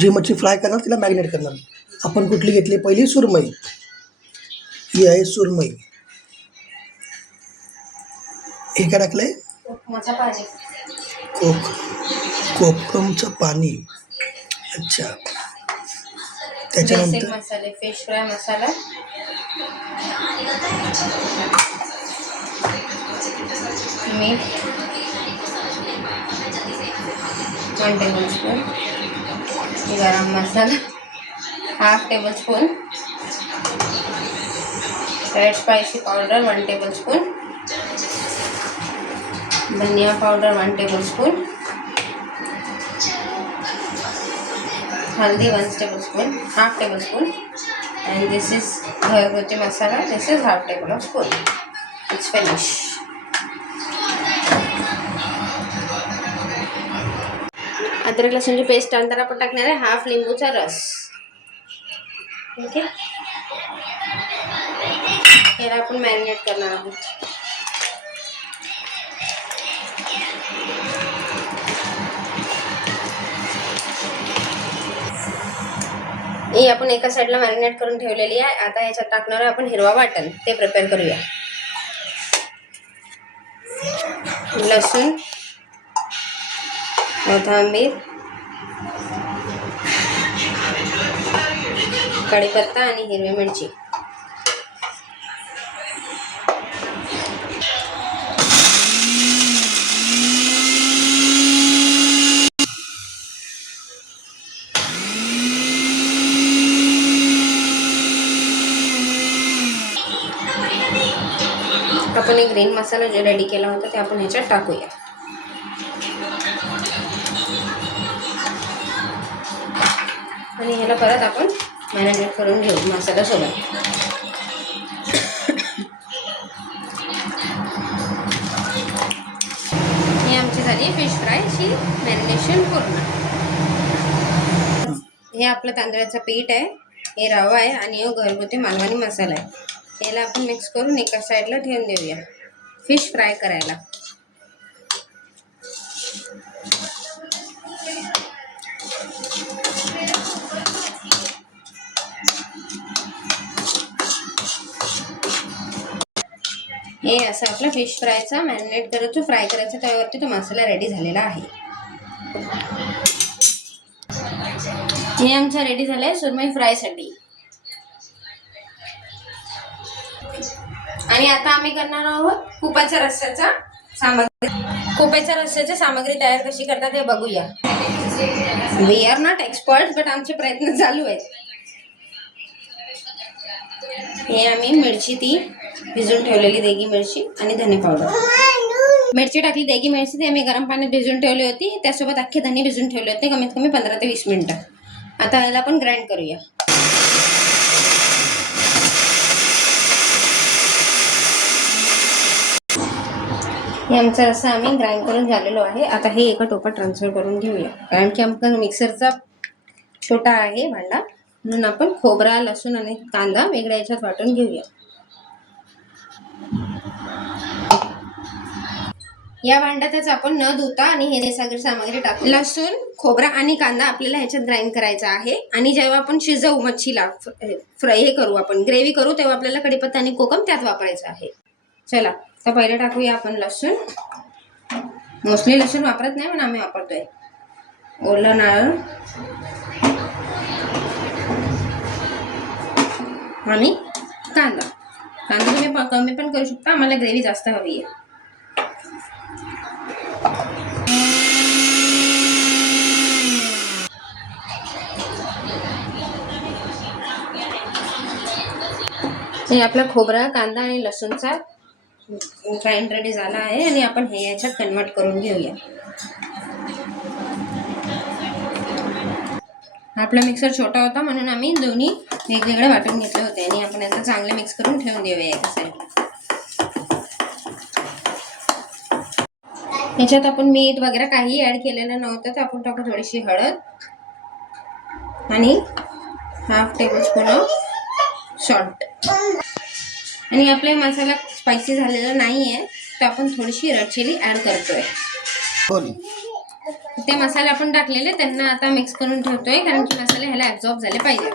जी मच्छी फ्राय करणार तिला मॅरिनेट करणार. आपण कुठली घेतली पहिली? सुरमई. ही आहे सुरमई. हे काय टाकलंय? कोकमचं पाणी. अच्छा. त्याच्यानंतर मसाले, फिश फ्राय मसाला, मीठ 1 टेबलस्पून, गरम मसाला 1/2 tablespoon, red spicy powder 1 tablespoon, धनिया powder 1 tablespoon, haldi 1 tablespoon, 1/2 tablespoon, and this is घरगुती masala. This is 1/2 tablespoon. It's finished. अदरक लसूणची पेस्ट अंदर आपण टाकणार आहे 1/2 लिंबूचा रस. ठीक आहे, याला आपण मॅरिनेट करणार आहोत. ही आपण एका साईडला मॅरिनेट करून ठेवलेली आहे. आता याच्यात टाकणार आहे आपण हिरवा वाटण. ते प्रिपेअर करूया. लसूण, कोथिंबीर, कढीपत्ता आणि हिरवी मिरची. आपण एक ग्रीन मसाला जो रेडी केला होता ते आपण ह्याच्यात टाकूया. आणि ह्याला परत आपण मॅरिनेट करून घेऊ मसाल्यासोबत. ही आमची झाली फिश फ्रायची मॅरिनेशन पूर्ण. हे आपलं तांदळाचं पीठ आहे, हे रवा आहे आणि हा घरगुती मालवणी मसाला आहे. याला आपण मिक्स करून एका साईडला ठेवून देऊया फिश फ्राय करायला. हे असं आपलं फिश फ्रायचा मॅरिनेट करायचं, फ्राय करायचं, त्यावरती तो मसाला रेडी झालेला आहे. हे आमचं रेडी झालं आहे सुरमई फ्रायसाठी. आणि आता आम्ही करणार आहोत कुप्याच्या रस्स्याचा सामग्री. कुप्याच्या रस्स्याची सामग्री तयार कशी करतात हे बघूया. We are not expert but आमचे प्रयत्न चालू आहेत. हे आम्ही मिरची ती भिजून ठेवलेली देगी मिरची आणि धने पावडर. मिरची टाकली, देगी मिरची ती आम्ही गरम पाण्यात भिजून ठेवली होती. त्यासोबत अख्खे धने भिजून ठेवले होते कमीत कमी 15 ते 20 मिनिटं. आता याला आपण ग्राइंड करूया. हे आमचं असं आम्ही ग्राइंड करून झालेलो आहे. आता हे एका टोपात ट्रान्सफर करून घेऊया, कारण की आमचा मिक्सरचा छोटा आहे भांडा, म्हणून आपण खोबरा, लसूण आणि कांदा वेगळ्या याच्यात वाटून घेऊया. या भांड्यातच आपण न धुता आणि हे सगळी सामग्री टाकू. लसूण, खोबरा आणि कांदा आपल्याला ह्याच्यात ग्राइंड करायचा आहे. आणि जेव्हा आपण शिजवू मच्छीला फ्राय हे करू, आपण ग्रेव्ही करू, तेव्हा आपल्याला कढीपत्ता आणि कोकम त्यात वापरायचं आहे. चला तर पहिले टाकूया आपण लसूण. मोस्टली लसूण वापरत नाही पण आम्ही वापरतोय. ओलं नारळ आणि कांदा. कांदा तुम्ही कमी पण करू शकता, आम्हाला ग्रेव्ही जास्त हवी आहे. हे आपला खोबरा, कांदा आणि लसूणचा ग्राइंड रेडी झाला आहे. आणि आपण हे याच्यात कन्वर्ट करून घेऊया. आपला मिक्सर छोटा होता म्हणून आम्ही दोन्ही वेगवेगळे वाटून घेतले होते. आणि आपण याचं चांगले मिक्स करून ठेवून देऊया एका साईडला. याच्यात आपण मीठ वगैरे काही ऍड केलेलं नव्हतं, तर आपण टाकू थोडीशी हळद आणि 1/2 टेबलस्पून ऑफ सॉल्ट. आणि आपला मसाला स्पायसी झालेला नाही आहे, तर आपण थोडीशी रेड चिली ऍड करतोय. ते मसाले आपण टाकलेले त्यांना आता मिक्स करून ठेवतोय, कारण की मसाले ह्याला ऍब्झॉर्ब झाले पाहिजे.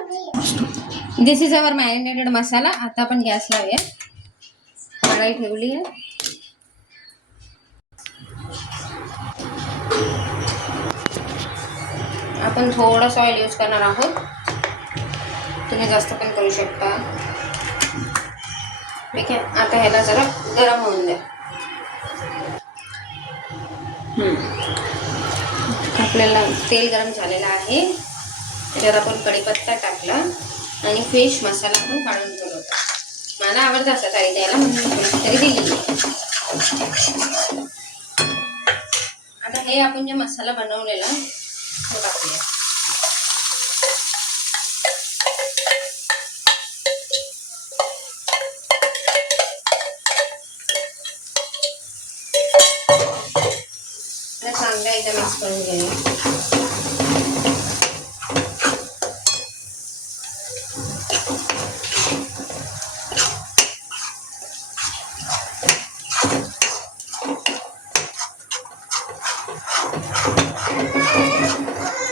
दिस इज अवर मॅरिनेटेड मसाला. आता आपण गॅस लावूया. कढाई ठेवली आहे. आपण थोडंसं ऑइल यूज करणार आहोत. तुम्ही जास्त पण करू शकता. ठीक आहे. आता ह्याला जरा गरम होऊन द्या. आपल्याला तेल गरम झालेलं आहे. त्याच्यात आपण कढीपत्ता टाकला आणि फिश मसाला पण काढून ठेवला होता. मला आवडतं असं तरी द्यायला, म्हणून तरी दिली. आता हे आपण जे मसाला बनवलेला तो टाकूया. चांगला एकदा मिक्स करून घेऊया.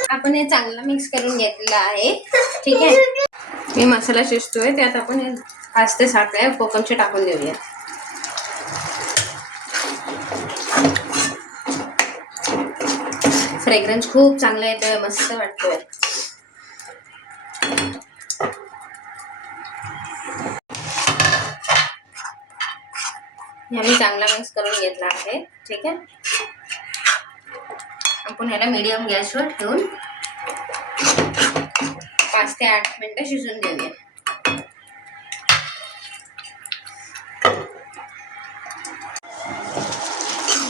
आपण हे चांगलं मिक्स करून घेतलेलं आहे. ठीक आहे. मी मसाला शिजतोय त्यात आपण 5 ते 7 वेळा कोकमचे टाकून देऊया. फ्रेग्रन्स खूप चांगला येतोय, मस्त वाटतोय. मी चांगला मिक्स करून घेतला आहे. ठीक आहे. आपण ह्याला मीडियम गॅसवर ठेवून 5 ते 8 मिनिटं शिजून देऊया.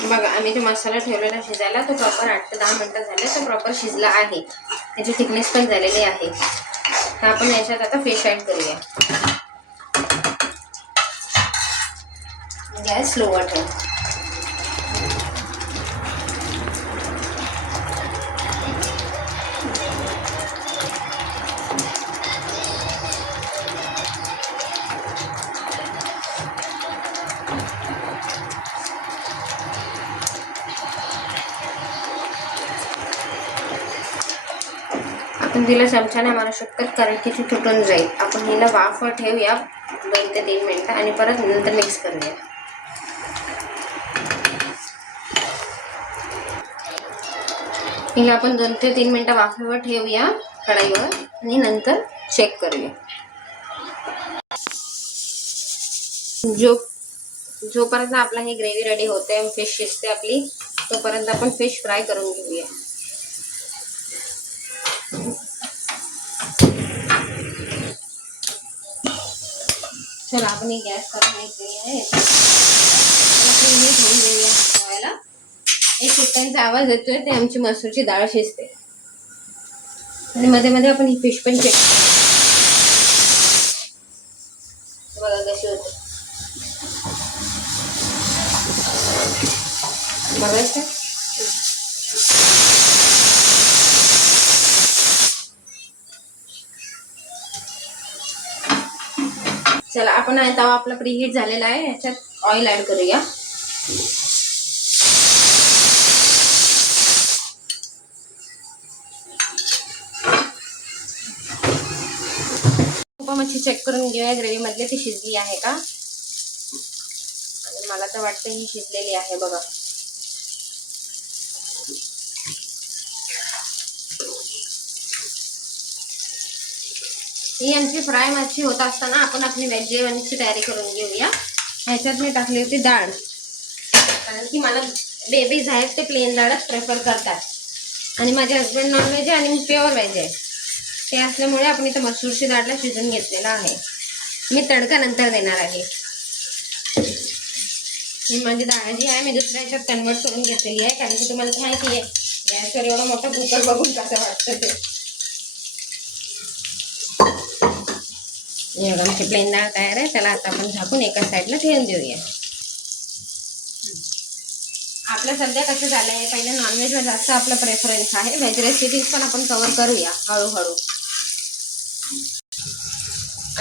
बघा, आम्ही जो मसाला ठेवलेला शिजायला तो प्रॉपर 8 ते 10 मिनिटं झाले. तो प्रॉपर शिजला आहे. त्याची थिकनेस पण झालेली आहे. तर आपण याच्यात आता फिश ॲड करूया. गॅस स्लोवर ठेव. आपण तिला चमच्याने मारू शकतात, कारण की ती तुटून जाईल. आपण हिला वाफवर ठेवूया 2 ते 3 मिनिटं आणि परत नंतर मिक्स करूया. हिला आपण 2 ते 3 मिनिटं वाफेवर ठेवूया कढाईवर आणि नंतर चेक करूया. जोपर्यंत आपला ही ग्रेव्ही रेडी होते, फिश शिजते आपली, तोपर्यंत आपण फिश फ्राय करून घेऊया. चला आपण ही गॅस करून घेतली आहे. ठेवून देऊया ठेवायला. एक शिट्ट्यांचा आवाज येतोय, ते आमची मसूरची डाळ शिजते. आणि मध्ये मध्ये आपण ही फिश पण चेक बघा कशी होते. बघायचं. चला आपण तवा आपला प्रीहीट झालेला आहे. याच्यात ऑइल ऍड करूया. मच्छी चेक करून घेऊया ग्रेव्ही मधली ती शिजली आहे का. आणि मला तर वाटतं ही शिजलेली आहे. बघा, ही आमची फ्राय मच्छी होत असताना आपण आपली व्हेज जेवणची तयारी करून घेऊया. ह्याच्यात मी टाकली होती डाळ, कारण की मला बेबीज आहेत ते प्लेन डाळच प्रेफर करतात. आणि माझे हस्बंड नॉनव्हेज आहे आणि मी प्युअर व्हेज आहे. ते असल्यामुळे आपण इथं मसूरची डाळला शिजून घेतलेला आहे. मी तडका नंतर देणार आहे. माझी डाळ जी आहे मी दुसऱ्या ह्याच्यात कन्वर्ट करून घेतलेली आहे, कारण की तुम्हाला तर माहिती आहे गॅसवर एवढं मोठं कुकर बघून कसं वाटतं ते. आमची प्लेन डाळ तयार आहे. त्याला आता आपण झाकून एका साईडला ठेवून देऊया. आपलं सध्या कसं झालं आहे, पहिले नॉनव्हेजला जास्त आपलं प्रेफरन्स आहे. व्हेज रेसिपीज पण आपण कव्हर करूया हळूहळू.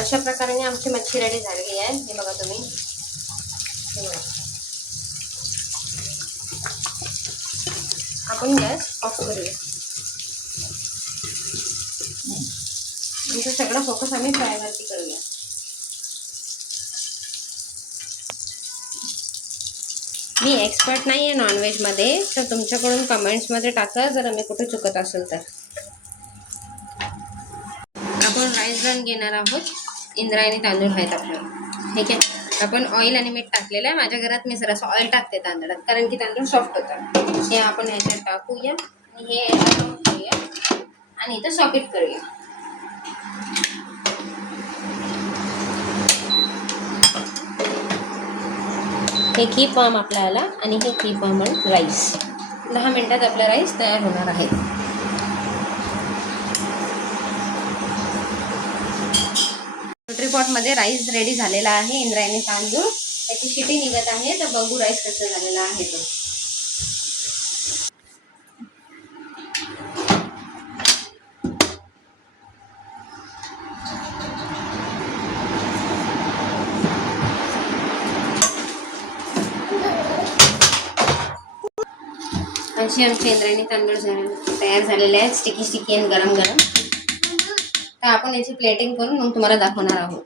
अशा प्रकारे आमची मच्छी रेडी झालेली आहे. हे बघा तुम्ही, आपण गॅस ऑफ करूया. आमचं सगळं फोकस आम्ही फ्रायवरती करूया. मी एक्सपर्ट नाही आहे नॉनव्हेजमध्ये, तर तुमच्याकडून कमेंट्समध्ये टाका जर आम्ही कुठे चुकत असेल तर. आपण राईस ब्राऊन घेणार आहोत. इंद्रायणी तांदूळ आहेत आपल्याला, ठीक आहे. आपण ऑइल आणि मीठ टाकलेलं आहे. माझ्या घरात मी जरासं ऑइल टाकते तांदळात, कारण की तांदूळ सॉफ्ट होतात. हे आपण ह्याच्यात टाकूया आणि हे याच्यात करूया आणि इथं सॉकेट करूया. हे कीप वार्म आपल्याला आणि हे कीप वार्म राईस. 10 मिनिटात आपला राईस तयार होणार आहे. न्यूट्री पॉटमध्ये राईस रेडी झालेला आहे. इंद्रायणी तांदूळ, त्याची शिटी निघत आहे. तर बघू राईस कसं झालेला आहे तो. अशी आमचे इंद्रायणी तांदूळ तयार झालेले आहेत, स्टिकी स्टिकी आणि गरम गरम. तर आपण याची प्लेटिंग करून मग तुम्हाला दाखवणार आहोत.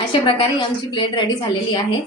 अशा प्रकारे आमची प्लेट रेडी झालेली आहे.